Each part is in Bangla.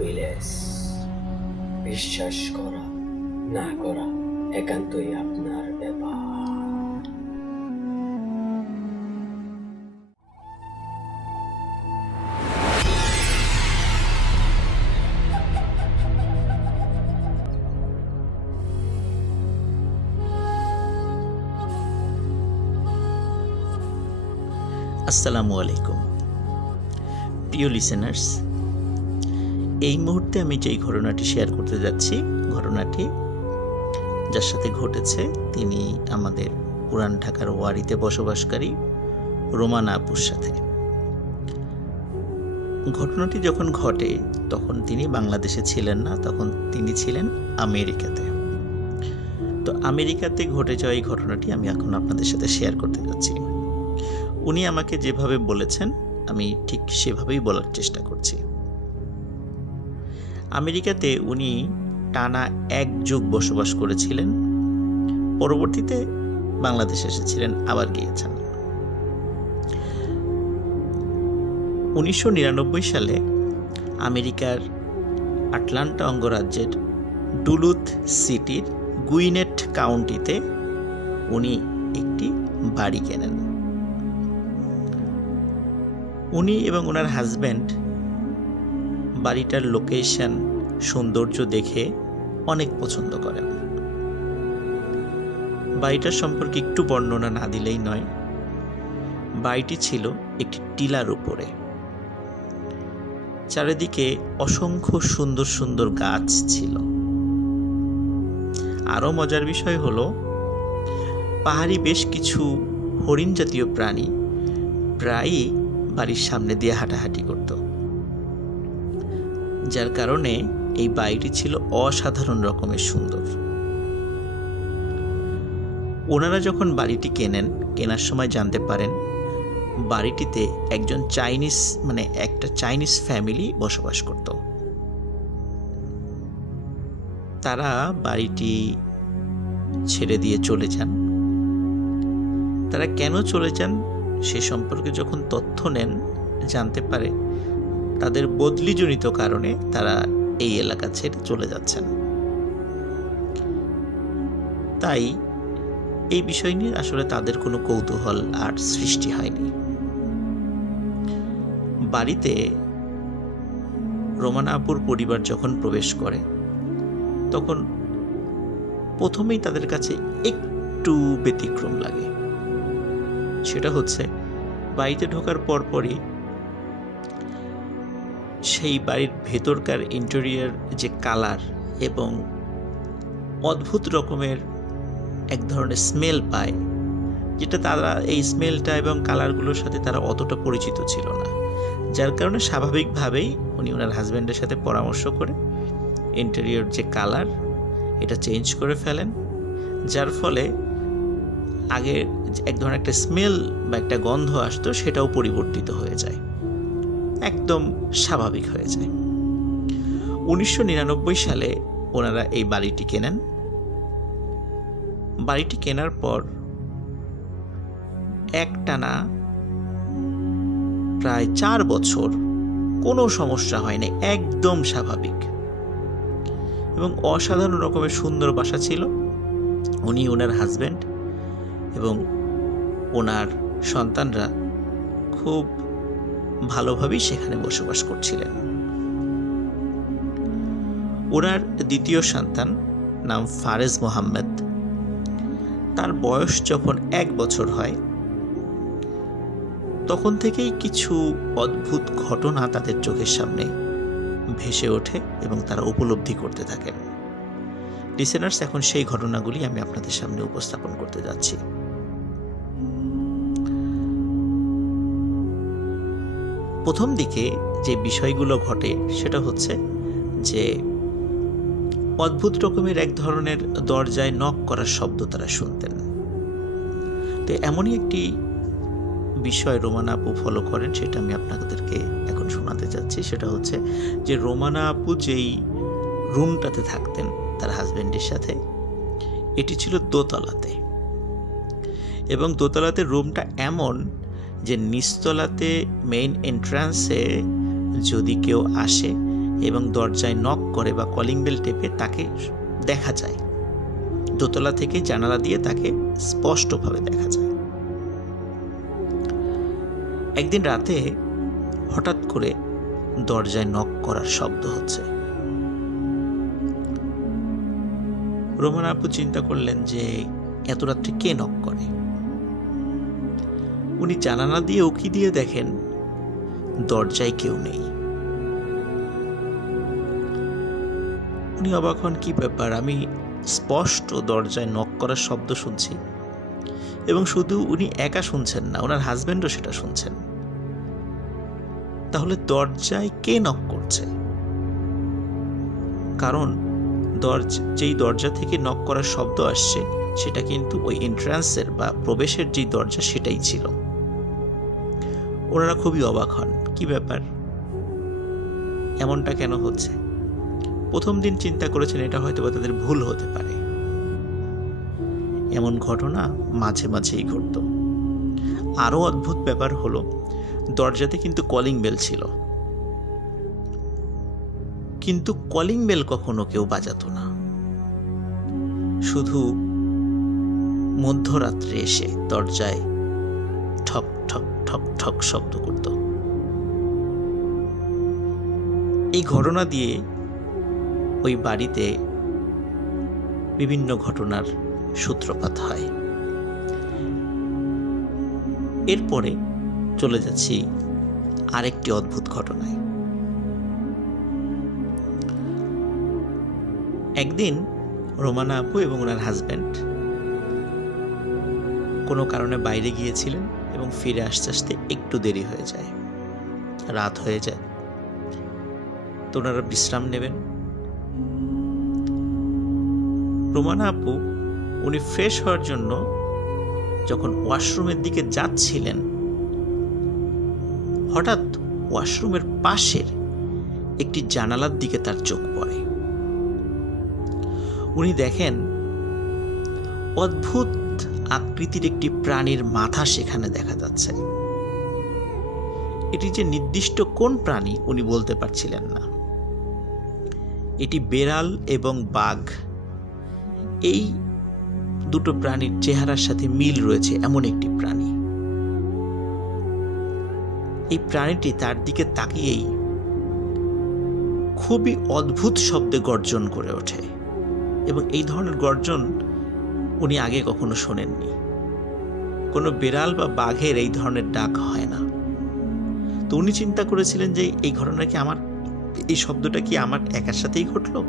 ভিলেজ। বিশ্বাস করা না করা একান্তই আপনার ব্যাপার। আসসালামু আলাইকুম প্রিয় লিসেনার্স। এই মুহূর্তে আমি যেই ঘটনাটি শেয়ার করতে যাচ্ছি, ঘটনাটি যার সাথে ঘটেছে তিনি আমাদের পুরান ঢাকার ওয়ারিতে বসবাসকারী রোমানা আপুর সাথে। ঘটনাটি যখন ঘটে তখন তিনি বাংলাদেশে ছিলেন না, তখন তিনি ছিলেন আমেরিকাতে। তো আমেরিকাতে ঘটে যাওয়া এই ঘটনাটি আমি এখন আপনাদের সাথে শেয়ার করতে যাচ্ছি। উনি আমাকে যেভাবে বলেছেন আমি ঠিক সেভাবেই বলার চেষ্টা করছি। আমেরিকাতে উনি টানা 1 যুগ বসবাস করেছিলেন, পরবর্তীতে বাংলাদেশে এসেছিলেন, আবার গিয়েছেন। 1999 সালে আমেরিকার আটলান্টা অঙ্গরাজ্যের ডুলুথ সিটির গুইনেট কাউন্টিতে উনি একটি বাড়ি কেনেন। উনি এবং ওনার হাজব্যান্ড বাড়িটার লোকেশন, সৌন্দর্য দেখে অনেক পছন্দ করেন। বাড়িটার সম্পর্কে একটু বর্ণনা না দিলেই নয়। বাড়িটি ছিল একটি টিলার উপরে, চারিদিকে অসংখ্য সুন্দর সুন্দর গাছ ছিল। আরও মজার বিষয় হলো, পাহাড়ি বেশ কিছু হরিণ জাতীয় প্রাণী প্রায়ই বাড়ির সামনে দিয়ে হাঁটাহাঁটি করত, যার কারণে এই বাড়িটি ছিল অসাধারণ রকমের সুন্দর। ওনারা যখন বাড়িটি কেনার সময় জানতে পারেন বাড়িটিতে একজন একটা চাইনিজ ফ্যামিলি বসবাস করত। তারা বাড়িটি ছেড়ে দিয়ে চলে যান। তারা কেন চলে যান সে সম্পর্কে যখন তথ্য নেন, জানতে পারে তাদের বদলিজনিত কারণে তারা এই এলাকা ছেড়ে চলে যাচ্ছেন। তাই এই বিষয় নিয়ে আসলে তাদের কোনো কৌতূহল আর সৃষ্টি হয়নি। বাড়িতে রোমানা আপুর পরিবার যখন প্রবেশ করে তখন প্রথমেই তাদের কাছে একটু ব্যতিক্রম লাগে। সেটা হচ্ছে, বাড়িতে ঢোকার পরপরই সেই বাড়ির ভেতরকার ইন্টেরিয়র যে কালার এবং অদ্ভুত রকমের এক ধরনের স্মেল পায়, যেটা তারা এই স্মেলটা এবং কালারগুলোর সাথে তারা অতটা পরিচিত ছিল না। যার কারণে স্বাভাবিকভাবেই উনি ওনার হাজব্যান্ডের সাথে পরামর্শ করে ইন্টেরিয়র যে কালার এটা চেঞ্জ করে ফেলেন, যার ফলে আগে এক ধরনের একটা স্মেল বা একটা গন্ধ আসতো সেটাও পরিবর্তিত হয়ে যায়, একদম স্বাভাবিক হয়ে যায়। 1999 সালে ওনারা এই বাড়িটি কেনেন। বাড়িটি কেনার পর একটানা প্রায় 4 বছর কোনো সমস্যা হয়নি, একদম স্বাভাবিক এবং অসাধারণ রকমের সুন্দর বাসা ছিল। উনি, ওনার হাজব্যান্ড এবং ওনার সন্তানরা খুব ভালোভাবেই সেখানে বসবাস করছিলেন। ওনার দ্বিতীয় সন্তান নাম ফারেজ মোহাম্মদ। তার বয়স যখন 1 বছর হয় তখন থেকেই কিছু অদ্ভুত ঘটনা তাদের চোখের সামনে ভেসে ওঠে এবং তারা উপলব্ধি করতে থাকেন। লিসেনার্স, এখন সেই ঘটনাগুলি আমি আপনাদের সামনে উপস্থাপন করতে যাচ্ছি। প্রথম দিকে যে বিষয়গুলো ঘটে সেটা হচ্ছে যে অদ্ভুত রকমের এক ধরনের দরজায় নক করার শব্দ তারা শুনতেন। তো এমনই একটি বিষয় রোমানা আপু ফলো করেন, সেটা আমি আপনাদেরকে এখন শোনাতে যাচ্ছি। সেটা হচ্ছে যে রোমানা আপু যেই রুমটাতে থাকতেন তার হাজব্যান্ডের সাথে, এটি ছিল দোতলাতে, এবং দোতলাতে রুমটা এমন যে নিচতলাতে মেইন এন্ট্রান্সে যদি কেউ আসে এবং দরজায় নক করে বা কলিং বেল টেপে তাকে দেখা যায়। দোতলা থেকে জানালা দিয়ে তাকে স্পষ্টভাবে দেখা যায়। একদিন রাতে হঠাৎ করে দরজায় নক করার শব্দ হচ্ছে। রোমানা আপু চিন্তা করলেন যে এত রাত্রে কে নক করে। উনি জানালা দিয়ে উকি দিয়ে দেখেন দরজায় কেউ নেই। উনি অবাক হন, কি ব্যাপার, আমি স্পষ্ট দরজায় নক করার শব্দ শুনছি, এবং শুধু উনি একা শুনছেন না, ওনার হাজবেন্ডও সেটা শুনছেন। তাহলে দরজায় কে নক করছে? কারণ যেই দরজা থেকে নক করার শব্দ আসছে সেটা কিন্তু ওই এন্ট্রান্সের বা প্রবেশের যেই দরজা সেটাই ছিল। ওনারা খুবই অবাক হন, কি ব্যাপার, এমনটা কেন হচ্ছে। প্রথম দিন চিন্তা করেছেন এটা হয়তো বা তাদের ভুল হতে পারে। এমন ঘটনা মাঝে মাঝেই ঘটত। আরো অদ্ভুত ব্যাপার হলো, দরজাতে কিন্তু কলিং বেল ছিল, কিন্তু কলিং বেল কখনো কেউ বাজাতো না। শুধু মধ্যরাত্রে এসে দরজায় ঠক ঠক ঠক ঠক শব্দ করত। এই ঘটনা দিয়ে ওই বাড়িতে বিভিন্ন ঘটনার সূত্রপাত হয়। এরপরে চলে যাচ্ছি আরেকটি অদ্ভুত ঘটনায়। একদিন রোমানা আপু এবং ওনার হাজব্যান্ড কোনো কারণে বাইরে গিয়েছিলেন এবং ফিরে আসতে আসতে একটু দেরি হয়ে যায়, রাত হয়ে যায়। তো ওনারা বিশ্রাম নেবেন। রোমানা আপু উনি ফ্রেশ হওয়ার জন্য যখন ওয়াশরুমের দিকে যাচ্ছিলেন, হঠাৎ ওয়াশরুমের পাশের একটি জানালার দিকে তার চোখ পড়ে। উনি দেখেন অদ্ভুত আকৃতির একটি প্রাণীর মাথা সেখানে দেখা যাচ্ছে। এটি যে নির্দিষ্ট কোন প্রাণী উনি বলতে পারছিলেন না। এটি বেড়াল এবং বাঘ, এই দুটো প্রাণীর চেহারার সাথে মিল রয়েছে এমন একটি প্রাণী। এই প্রাণীটি তার দিকে তাকিয়েই খুবই অদ্ভুত শব্দে গর্জন করে ওঠে, এবং এই ধরনের গর্জন উনি আগে কখনো শোনেননি। কোনো বেড়াল বা বাঘের এই ধরনের ডাক হয় না। তো উনি চিন্তা করেছিলেন যে এই ঘটনা কি এই শব্দটা কি আমার একার সাথেই ঘটলো।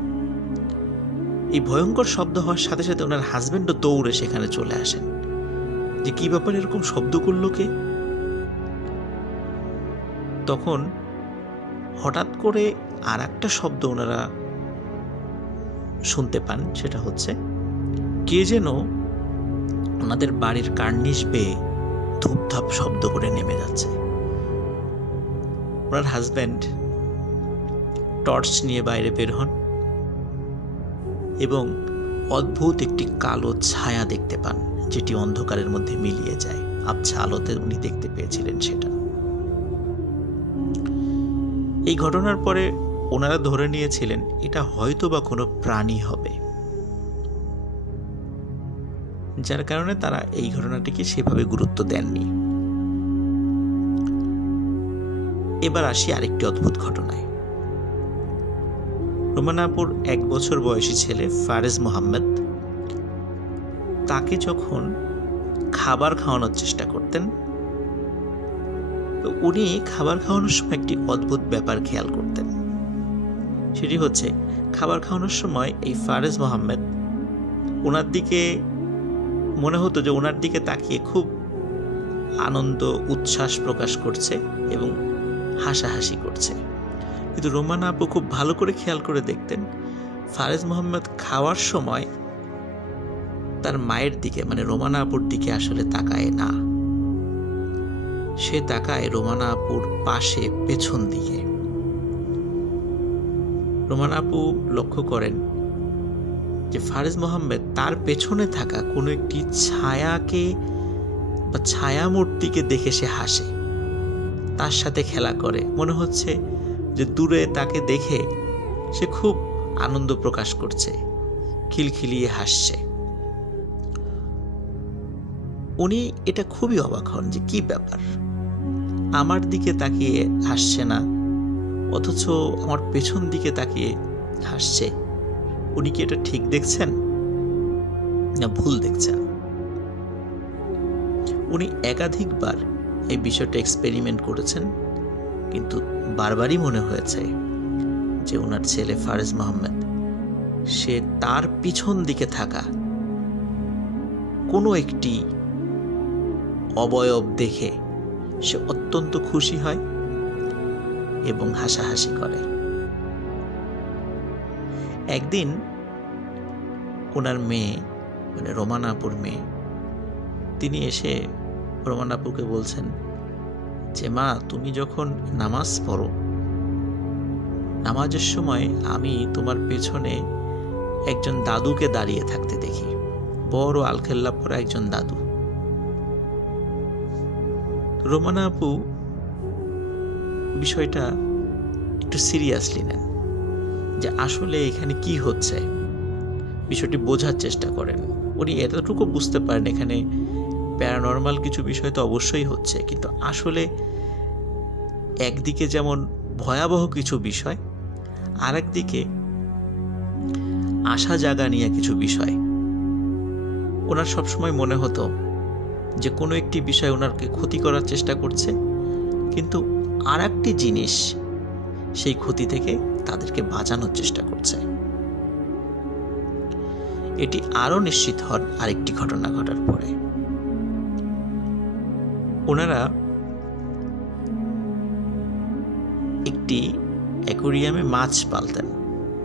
এই ভয়ঙ্কর শব্দ হওয়ার সাথে সাথে ওনার হাজবেন্ডও দৌড়ে সেখানে চলে আসেন, যে কি ব্যাপার, এরকম শব্দ করলো কে। তখন হঠাৎ করে আর একটা শব্দ ওনারা শুনতে পান, সেটা হচ্ছে কে যেন ওনাদের বাড়ির কার্নিশ বেয়ে ধূপধাপ শব্দ করে নেমে যাচ্ছে। ওনার হাজব্যান্ড টর্চ নিয়ে বাইরে বের হন এবং অদ্ভুত একটি কালো ছায়া দেখতে পান, যেটি অন্ধকারের মধ্যে মিলিয়ে যায়। আবছা আলোতে উনি দেখতে পেয়েছিলেন সেটা। এই ঘটনার পরে ওনারা ধরে নিয়েছিলেন এটা হয়তো বা কোনো প্রাণী হবে, যার কারণে তারা এই ঘটনাটিকে সেভাবে গুরুত্ব দেননি। এবার আসি আরেকটি অদ্ভুত ঘটনায়। রোমানা আপুর 1 বছর বয়সী ছেলে ফারেজ মোহাম্মদ, তাকে যখন খাবার খাওয়ানোর চেষ্টা করতেন, তো উনি খাবার খাওয়ানোর সময় একটি অদ্ভুত ব্যাপার খেয়াল করতেন। সেটি হচ্ছে, খাবার খাওয়ানোর সময় এই ফারেজ মোহাম্মদ ওনার দিকে মনে হতো যে ওনার দিকে তাকিয়ে খুব আনন্দ উচ্ছ্বাস প্রকাশ করছে এবং হাসাহাসি করছে। কিন্তু রোমানা আপু খুব ভালো করে খেয়াল করে দেখতেন, ফারেজ মোহাম্মদ খাওয়ার সময় তার মায়ের দিকে মানে রোমানা আপুর দিকে আসলে তাকায় না। সে তাকায় রোমানা আপুর পাশে পেছন দিকে। রোমানা আপু লক্ষ্য করেন যে ফারেজ মোহাম্মদ তার পেছনে থাকা কোনো একটি ছায়াকে বা ছায়া মূর্তিকে দেখে সে হাসে, তার সাথে খেলা করে। মনে হচ্ছে যে দূরে তাকে দেখে সে খুব আনন্দ প্রকাশ করছে, খিলখিলিয়ে হাসছে। উনি এটা খুবই অবাক হন যে কি ব্যাপার, আমার দিকে তাকিয়ে হাসছে না, অথচ আমার পেছন দিকে তাকিয়ে হাসছে। উনি কি এটা ঠিক দেখছেন না ভুল দেখছেন? উনি একাধিকবার এই বিষয়টা এক্সপেরিমেন্ট করেছেন, কিন্তু বারবারই মনে হয়েছে যে ওনার ছেলে ফারেজ মোহাম্মদ সে তার পিছন দিকে থাকা কোনো একটি অবয়ব দেখে সে অত্যন্ত খুশি হয় এবং হাসাহাসি করে। একদিন ওনার মেয়ে, মানে রোমান আপুর মেয়ে, তিনি এসে রোমান আপুকে বলছেন যে মা, তুমি যখন নামাজ পড়ো, নামাজের সময় আমি তোমার পেছনে একজন দাদুকে দাঁড়িয়ে থাকতে দেখি, বড় আলখেল্লা পরা একজন দাদু। রোমানা আপু বিষয়টা একটু সিরিয়াসলি নেন যে আসলে এখানে কি হচ্ছে, বিষয়টি বোঝার চেষ্টা করেন। উনি এতটুকু বুঝতে পারেন এখানে প্যারানর্মাল কিছু বিষয় তো অবশ্যই হচ্ছে, কিন্তু আসলে একদিকে যেমন ভয়াবহ কিছু বিষয়, আর একদিকে আশা জাগা নিয়ে কিছু বিষয়। ওনার সবসময় মনে হতো যে কোনো একটি বিষয় ওনাকে ক্ষতি করার চেষ্টা করছে, কিন্তু আর একটি জিনিস সেই ক্ষতি থেকে তাদেরকে বাঁচানোর চেষ্টা করছে। এটি আরো নিশ্চিত হন আরেকটি ঘটনা ঘটার পরে। ওনারা একটি অ্যাকোরিয়ামে মাছ পালতেন।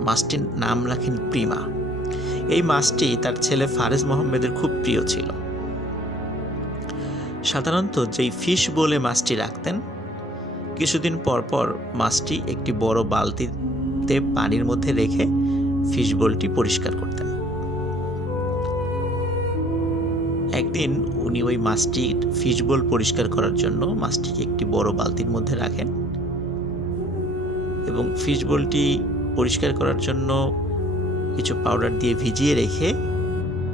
মাছটির নাম রাখেন প্রিমা। এই মাছটি তার ছেলে ফারেজ মোহাম্মদের খুব প্রিয় ছিল। সাধারণত যেই ফিশ বলে মাছটি রাখতেন, কিছুদিন পর পর মাছটি একটি বড় বালতিতে পানির মধ্যে রেখে ফিশ বোলটি পরিষ্কার করতেন। একদিন উনি ওই মাছটির ফিশ বোল পরিষ্কার করার জন্য মাছটিকে একটি বড় বালতির মধ্যে রাখেন এবং ফিশ বোলটি পরিষ্কার করার জন্য কিছু পাউডার দিয়ে ভিজিয়ে রেখে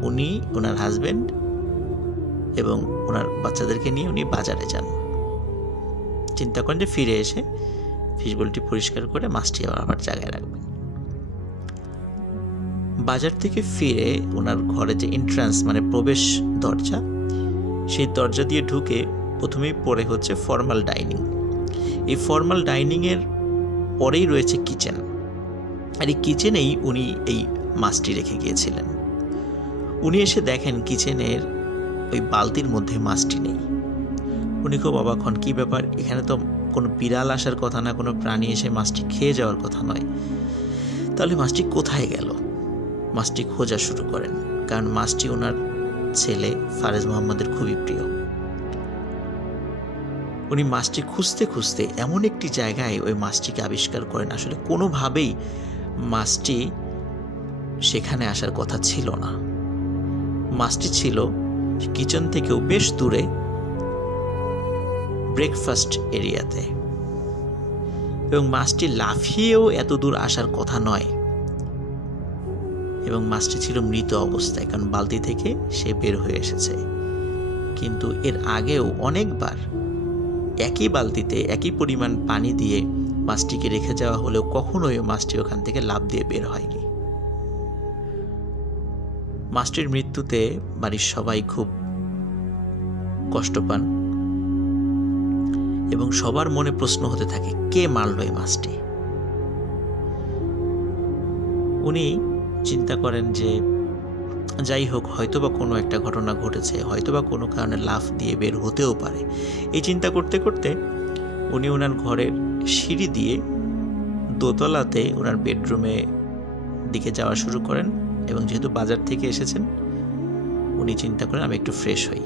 উনি, ওনার হাজবেন্ড এবং ওনার বাচ্চাদেরকে নিয়ে উনি বাজারে যান। চিন্তা করেন যে ফিরে এসে ফিশ বোলটি পরিষ্কার করে মাছটি আবার জায়গায় রাখবেন। বাজার থেকে ফিরে ওনার ঘরে যে এন্ট্রান্স, মানে প্রবেশ দরজা, সেই দরজা দিয়ে ঢুকে প্রথমেই পড়ে হচ্ছে ফর্মাল ডাইনিং। এই ফর্মাল ডাইনিংয়ের পরেই রয়েছে কিচেন, আর এই কিচেনেই উনি এই মাছটি রেখে গিয়েছিলেন। উনি এসে দেখেন কিচেনের ওই বালতির মধ্যে মাছটি নেই। উনি খুব অবাক হন, কী ব্যাপার, এখানে তো কোনো বিড়াল আসার কথা না, কোনো প্রাণী এসে মাছটি খেয়ে যাওয়ার কথা নয়, তাহলে মাছটি কোথায় গেল? মাছটি খোঁজা শুরু করেন, কারণ মাছটি ওনার ছেলে ফারেজ মোহাম্মদের খুবই প্রিয়। উনি মাছটি খুঁজতে খুঁজতে এমন একটি জায়গায় ওই মাছটিকে আবিষ্কার করেন, আসলে কোনোভাবেই মাছটি সেখানে আসার কথা ছিল না। মাছটি ছিল কিচেন থেকেও বেশ দূরে ব্রেকফাস্ট এরিয়াতে, এবং মাছটি লাফিয়েও এত দূর আসার কথা নয়, এবং মাছটি ছিল মৃত অবস্থায়, কারণ বালতি থেকে সে বের হয়ে এসেছে। কিন্তু এর আগেও অনেকবার একই বালতিতে একই পরিমাণ পানি দিয়ে মাছটিকে রেখে যাওয়া হলেও কখনোই মাছটি ওখান থেকে লাফ দিয়ে বের হয়নি। মাছটির মৃত্যুতে বাড়ির সবাই খুব কষ্ট পান এবং সবার মনে প্রশ্ন হতে থাকে, কে মারল এই মাছটি? উনি চিন্তা করেন যে যাই হোক, হয়তোবা কোনো একটা ঘটনা ঘটেছে, হয়তোবা কোনো কারণে লাফ দিয়ে বের হতেও পারে। এই চিন্তা করতে করতে উনি ওনার ঘরের সিঁড়ি দিয়ে দোতলাতে ওনার বেডরুমে দিকে যাওয়া শুরু করেন, এবং যেহেতু বাজার থেকে এসেছেন উনি চিন্তা করেন আমি একটু ফ্রেশ হই।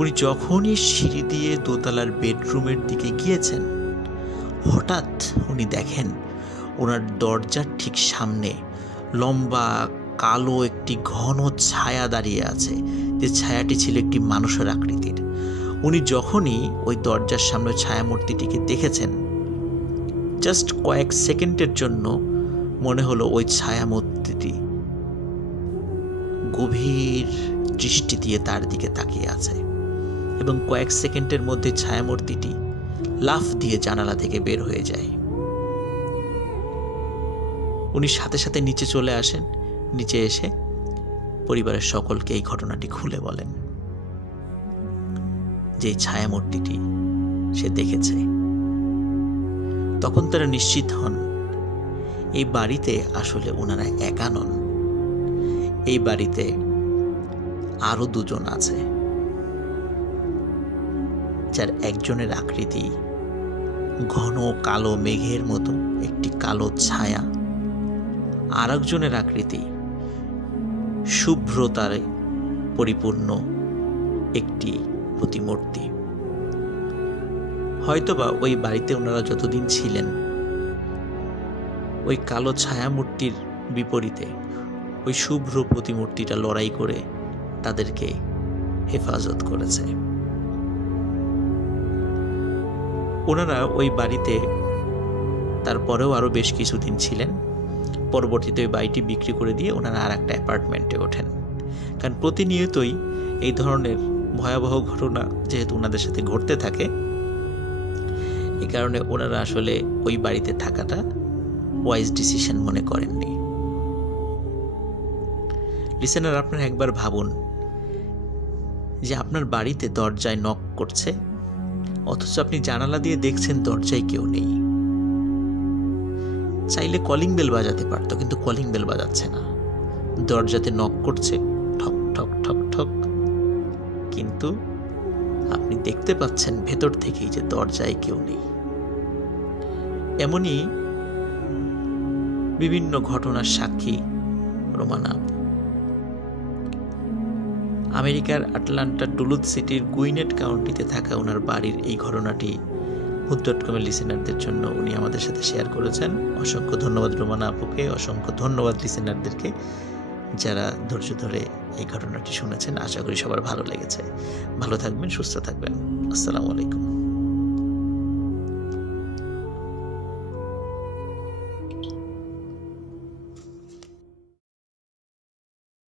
উনি যখনই সিঁড়ি দিয়ে দোতলার বেডরুমের দিকে গিয়েছেন, হঠাৎ উনি দেখেন ওনার দরজার ঠিক সামনে লম্বা কালো একটি ঘন ছায়া দাঁড়িয়ে আছে, যে ছায়াটি ছিল একটি মানুষের আকৃতির। উনি যখনই ওই দরজার সামনে ছায়া মূর্তিটিকে দেখেছেন, জাস্ট কয়েক সেকেন্ডের জন্য মনে হলো ওই ছায়ামূর্তিটি গভীর দৃষ্টি দিয়ে তার দিকে তাকিয়ে আছে, এবং কয়েক সেকেন্ডের মধ্যে ছায়ামূর্তিটি লাফ দিয়ে জানালা থেকে বের হয়ে যায়। উনি সাথে সাথে নিচে চলে আসেন। নিচে এসে পরিবারের সকলকে এই ঘটনাটি খুলে বলেন যে ছায়ামূর্তিটি সে দেখেছে। তখন তারা নিশ্চিত হন এই বাড়িতে আসলে ওনারা একা নন, এই বাড়িতে আরো দুজন আছে, যার একজনের আকৃতি ঘন কালো মেঘের মতো একটি কালো ছায়া, আর একজনের আকৃতি শুভ্রতারে পরিপূর্ণ একটি প্রতিমূর্তি। হয়তোবা ওই বাড়িতে ওনারা যতদিন ছিলেন ওই কালো ছায়ামূর্তির বিপরীতে ওই শুভ্র প্রতিমূর্তিটা লড়াই করে তাদেরকে হেফাজত করেছে। ওনারা ওই বাড়িতে তারপরেও আরো বেশ কিছুদিন ছিলেন। পরবর্তীতে ওই বাড়িটি বিক্রি করে দিয়ে ওনারা আর একটা অ্যাপার্টমেন্টে ওঠেন, কারণ প্রতিনিয়তই এই ধরনের ভয়াবহ ঘটনা যেহেতু ওনাদের সাথে ঘটতে থাকে, এই কারণে ওনারা আসলে ওই বাড়িতে থাকাটা ওয়াইজ ডিসিশন মনে করেননি। লিসেনার, আপনারা একবার ভাবুন যে আপনার বাড়িতে দরজায় নক করছে, অথচ আপনি জানালা দিয়ে দেখছেন দরজায় কেউ নেই। চাইলে কলিং বেল বাজাতে পারতো, কিন্তু কলিং বেল বাজাচ্ছে না, দরজাতে নক করছে ঠক ঠক ঠক ঠক, কিন্তু আপনি দেখতে পাচ্ছেন ভেতর থেকেই যে দরজায় কেউ নেই। এমনই বিভিন্ন ঘটনার সাক্ষী রোমানা। আমেরিকার আটলান্টার ডুলুথ সিটির গুইনেট কাউন্টিতে থাকা ওনার বাড়ির এই ঘটনাটি ভূত.com-এর লিসেনারদের জন্য উনি আমাদের সাথে শেয়ার করেছেন। অসংখ্য ধন্যবাদ রোমানা আপুকে, অসংখ্য ধন্যবাদ লিসেনারদেরকে যারা ধৈর্য ধরে এই ঘটনাটি শুনেছেন। আশা করি সবার ভালো লেগেছে। ভালো থাকবেন, সুস্থ থাকবেন। আসসালামু আলাইকুম।